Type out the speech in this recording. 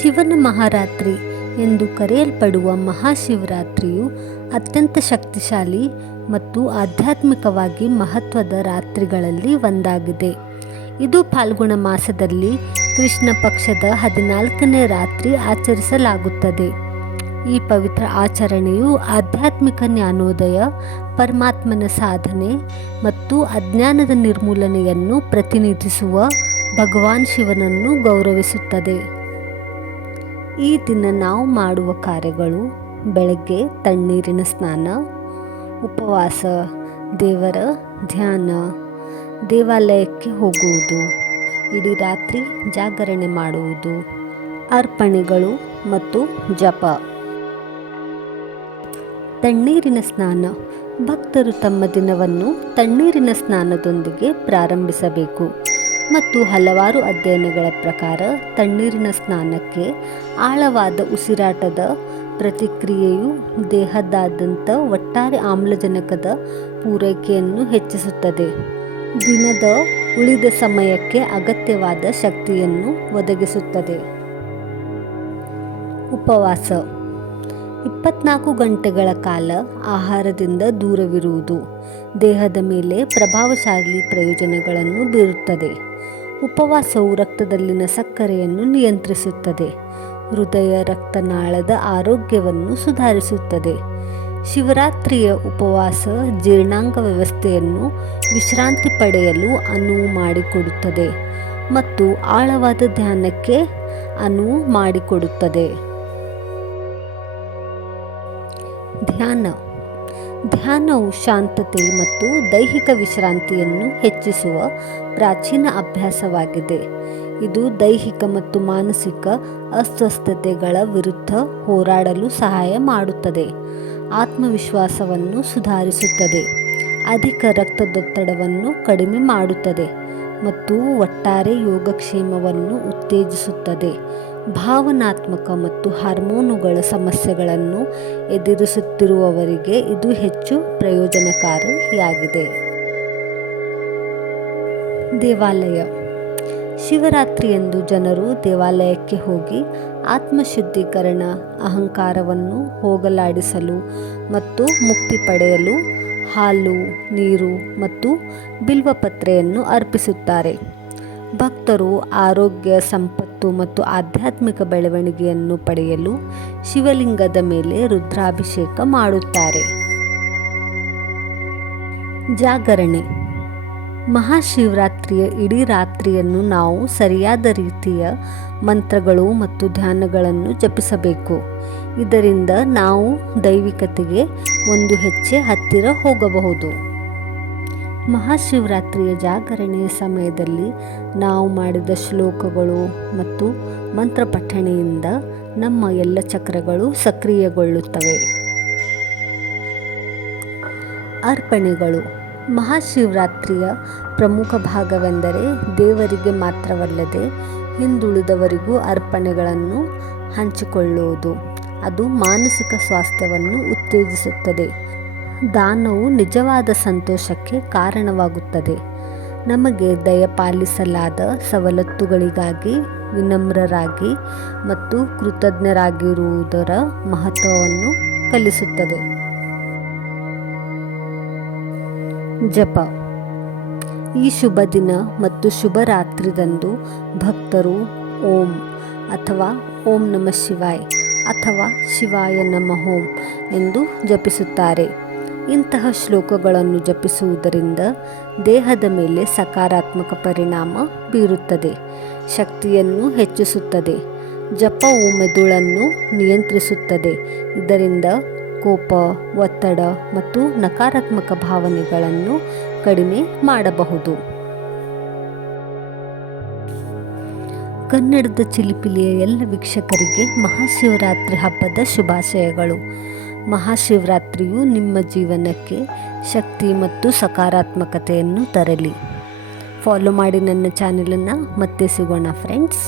ಶಿವನ ಮಹಾರಾತ್ರಿ ಎಂದು ಕರೆಯಲ್ಪಡುವ ಮಹಾಶಿವರಾತ್ರಿಯು ಅತ್ಯಂತ ಶಕ್ತಿಶಾಲಿ ಮತ್ತು ಆಧ್ಯಾತ್ಮಿಕವಾಗಿ ಮಹತ್ವದ ರಾತ್ರಿಗಳಲ್ಲಿ ಒಂದಾಗಿದೆ. ಇದು ಫಾಲ್ಗುಣ ಮಾಸದಲ್ಲಿ ಕೃಷ್ಣ ಪಕ್ಷದ 14ನೇ ರಾತ್ರಿ ಆಚರಿಸಲಾಗುತ್ತದೆ. ಈ ಪವಿತ್ರ ಆಚರಣೆಯು ಆಧ್ಯಾತ್ಮಿಕ ಜ್ಞಾನೋದಯ, ಪರಮಾತ್ಮನ ಸಾಧನೆ ಮತ್ತು ಅಜ್ಞಾನದ ನಿರ್ಮೂಲನೆಯನ್ನು ಪ್ರತಿನಿಧಿಸುವ ಭಗವಾನ್ ಶಿವನನ್ನು ಗೌರವಿಸುತ್ತದೆ. ಈ ದಿನ ನಾವು ಮಾಡುವ ಕಾರ್ಯಗಳು: ಬೆಳಗ್ಗೆ ತಣ್ಣೀರಿನ ಸ್ನಾನ, ಉಪವಾಸ, ದೇವರ ಧ್ಯಾನ, ದೇವಾಲಯಕ್ಕೆ ಹೋಗುವುದು, ಇಡೀ ರಾತ್ರಿ ಜಾಗರಣೆ ಮಾಡುವುದು, ಅರ್ಪಣೆಗಳು ಮತ್ತು ಜಪ. ತಣ್ಣೀರಿನ ಸ್ನಾನ: ಭಕ್ತರು ತಮ್ಮ ದಿನವನ್ನು ತಣ್ಣೀರಿನ ಸ್ನಾನದೊಂದಿಗೆ ಪ್ರಾರಂಭಿಸಬೇಕು ಮತ್ತು ಹಲವಾರು ಅಧ್ಯಯನಗಳ ಪ್ರಕಾರ ತಣ್ಣೀರಿನ ಸ್ನಾನಕ್ಕೆ ಆಳವಾದ ಉಸಿರಾಟದ ಪ್ರತಿಕ್ರಿಯೆಯು ದೇಹದಾದ್ಯಂತ ಒಟ್ಟಾರೆ ಆಮ್ಲಜನಕದ ಪೂರೈಕೆಯನ್ನು ಹೆಚ್ಚಿಸುತ್ತದೆ, ದಿನದ ಉಳಿದ ಸಮಯಕ್ಕೆ ಅಗತ್ಯವಾದ ಶಕ್ತಿಯನ್ನು ಒದಗಿಸುತ್ತದೆ. ಉಪವಾಸ: 24 ಗಂಟೆಗಳ ಕಾಲ ಆಹಾರದಿಂದ ದೂರವಿರುವುದು ದೇಹದ ಮೇಲೆ ಪ್ರಭಾವಶಾಲಿ ಪ್ರಯೋಜನಗಳನ್ನು ಬೀರುತ್ತದೆ. ಉಪವಾಸವು ರಕ್ತದಲ್ಲಿನ ಸಕ್ಕರೆಯನ್ನು ನಿಯಂತ್ರಿಸುತ್ತದೆ, ಹೃದಯ ರಕ್ತನಾಳದ ಆರೋಗ್ಯವನ್ನು ಸುಧಾರಿಸುತ್ತದೆ. ಶಿವರಾತ್ರಿಯ ಉಪವಾಸ ಜೀರ್ಣಾಂಗ ವ್ಯವಸ್ಥೆಯನ್ನು ವಿಶ್ರಾಂತಿ ಪಡೆಯಲು ಅನುವು ಮಾಡಿಕೊಡುತ್ತದೆ ಮತ್ತು ಆಳವಾದ ಧ್ಯಾನಕ್ಕೆ ಅನುವು ಮಾಡಿಕೊಡುತ್ತದೆ. ಧ್ಯಾನವು ಶಾಂತತೆ ಮತ್ತು ದೈಹಿಕ ವಿಶ್ರಾಂತಿಯನ್ನು ಹೆಚ್ಚಿಸುವ ಪ್ರಾಚೀನ ಅಭ್ಯಾಸವಾಗಿದೆ. ಇದು ದೈಹಿಕ ಮತ್ತು ಮಾನಸಿಕ ಅಸ್ವಸ್ಥತೆಗಳ ವಿರುದ್ಧ ಹೋರಾಡಲು ಸಹಾಯ ಮಾಡುತ್ತದೆ, ಆತ್ಮವಿಶ್ವಾಸವನ್ನು ಸುಧಾರಿಸುತ್ತದೆ, ಅಧಿಕ ರಕ್ತದೊತ್ತಡವನ್ನು ಕಡಿಮೆ ಮಾಡುತ್ತದೆ ಮತ್ತು ಒಟ್ಟಾರೆ ಯೋಗಕ್ಷೇಮವನ್ನು ಉತ್ತೇಜಿಸುತ್ತದೆ. ಭಾವನಾತ್ಮಕ ಮತ್ತು ಹಾರ್ಮೋನುಗಳ ಸಮಸ್ಯೆಗಳನ್ನು ಎದುರಿಸುತ್ತಿರುವವರಿಗೆ ಇದು ಹೆಚ್ಚು ಪ್ರಯೋಜನಕಾರಿಯಾಗಿದೆ. ದೇವಾಲಯ: ಶಿವರಾತ್ರಿಯಂದು ಜನರು ದೇವಾಲಯಕ್ಕೆ ಹೋಗಿ ಆತ್ಮಶುದ್ಧೀಕರಣ, ಅಹಂಕಾರವನ್ನು ಹೋಗಲಾಡಿಸಲು ಮತ್ತು ಮುಕ್ತಿ ಪಡೆಯಲು ಹಾಲು, ನೀರು ಮತ್ತು ಬಿಲ್ವಪತ್ರೆಯನ್ನು ಅರ್ಪಿಸುತ್ತಾರೆ. ಭಕ್ತರು ಆರೋಗ್ಯ, ಸಂಪತ್ತು ಮತ್ತು ಆಧ್ಯಾತ್ಮಿಕ ಬೆಳವಣಿಗೆಯನ್ನು ಪಡೆಯಲು ಶಿವಲಿಂಗದ ಮೇಲೆ ರುದ್ರಾಭಿಷೇಕ ಮಾಡುತ್ತಾರೆ. ಜಾಗರಣೆ: ಮಹಾಶಿವರಾತ್ರಿಯ ಇಡೀ ರಾತ್ರಿಯನ್ನು ನಾವು ಸರಿಯಾದ ರೀತಿಯ ಮಂತ್ರಗಳು ಮತ್ತು ಧ್ಯಾನಗಳನ್ನು ಜಪಿಸಬೇಕು. ಇದರಿಂದ ನಾವು ದೈವಿಕತೆಗೆ ಒಂದು ಹೆಜ್ಜೆ ಹತ್ತಿರ ಹೋಗಬಹುದು. ಮಹಾಶಿವರಾತ್ರಿಯ ಜಾಗರಣೆಯ ಸಮಯದಲ್ಲಿ ನಾವು ಮಾಡಿದ ಶ್ಲೋಕಗಳು ಮತ್ತು ಮಂತ್ರ ಪಠಣೆಯಿಂದ ನಮ್ಮ ಎಲ್ಲ ಚಕ್ರಗಳು ಸಕ್ರಿಯಗೊಳ್ಳುತ್ತವೆ. ಅರ್ಪಣೆಗಳು: ಮಹಾಶಿವರಾತ್ರಿಯ ಪ್ರಮುಖ ಭಾಗವೆಂದರೆ ದೇವರಿಗೆ ಮಾತ್ರವಲ್ಲದೆ ಹಿಂದುಳಿದವರಿಗೂ ಅರ್ಪಣೆಗಳನ್ನು ಹಂಚಿಕೊಳ್ಳುವುದು. ಅದು ಮಾನಸಿಕ ಸ್ವಾಸ್ಥ್ಯವನ್ನು ಉತ್ತೇಜಿಸುತ್ತದೆ. ದಾನವು ನಿಜವಾದ ಸಂತೋಷಕ್ಕೆ ಕಾರಣವಾಗುತ್ತದೆ. ನಮಗೆ ದಯಪಾಲಿಸಲಾದ ಸವಲತ್ತುಗಳಿಗಾಗಿ ವಿನಮ್ರರಾಗಿ ಮತ್ತು ಕೃತಜ್ಞರಾಗಿರುವುದರ ಮಹತ್ವವನ್ನು ಕಲಿಸುತ್ತದೆ. ಜಪ: ಈ ಶುಭ ದಿನ ಮತ್ತು ಶುಭ ರಾತ್ರಿದಂದು ಭಕ್ತರು ಓಂ ಅಥವಾ ಓಂ ನಮಃ ಶಿವಾಯ ಅಥವಾ ಶಿವಾಯ ನಮಃ ಓಂ ಎಂದು ಜಪಿಸುತ್ತಾರೆ. ಇಂತಹ ಶ್ಲೋಕಗಳನ್ನು ಜಪಿಸುವುದರಿಂದ ದೇಹದ ಮೇಲೆ ಸಕಾರಾತ್ಮಕ ಪರಿಣಾಮ ಬೀರುತ್ತದೆ, ಶಕ್ತಿಯನ್ನು ಹೆಚ್ಚಿಸುತ್ತದೆ. ಜಪವು ಮೆದುಳನ್ನು ನಿಯಂತ್ರಿಸುತ್ತದೆ, ಇದರಿಂದ ಕೋಪ, ಒತ್ತಡ ಮತ್ತು ನಕಾರಾತ್ಮಕ ಭಾವನೆಗಳನ್ನು ಕಡಿಮೆ ಮಾಡಬಹುದು. ಕನ್ನಡದ ಚಿಲಿಪಿಲಿಯ ಎಲ್ಲ ವೀಕ್ಷಕರಿಗೆ ಮಹಾಶಿವರಾತ್ರಿ ಹಬ್ಬದ ಶುಭಾಶಯಗಳು. ಮಹಾಶಿವರಾತ್ರಿಯು ನಿಮ್ಮ ಜೀವನಕ್ಕೆ ಶಕ್ತಿ ಮತ್ತು ಸಕಾರಾತ್ಮಕತೆಯನ್ನು ತರಲಿ. ಫಾಲೋ ಮಾಡಿ ನನ್ನ ಚಾನೆಲನ್ನು. ಮತ್ತೆ ಸಿಗೋಣ ಫ್ರೆಂಡ್ಸ್.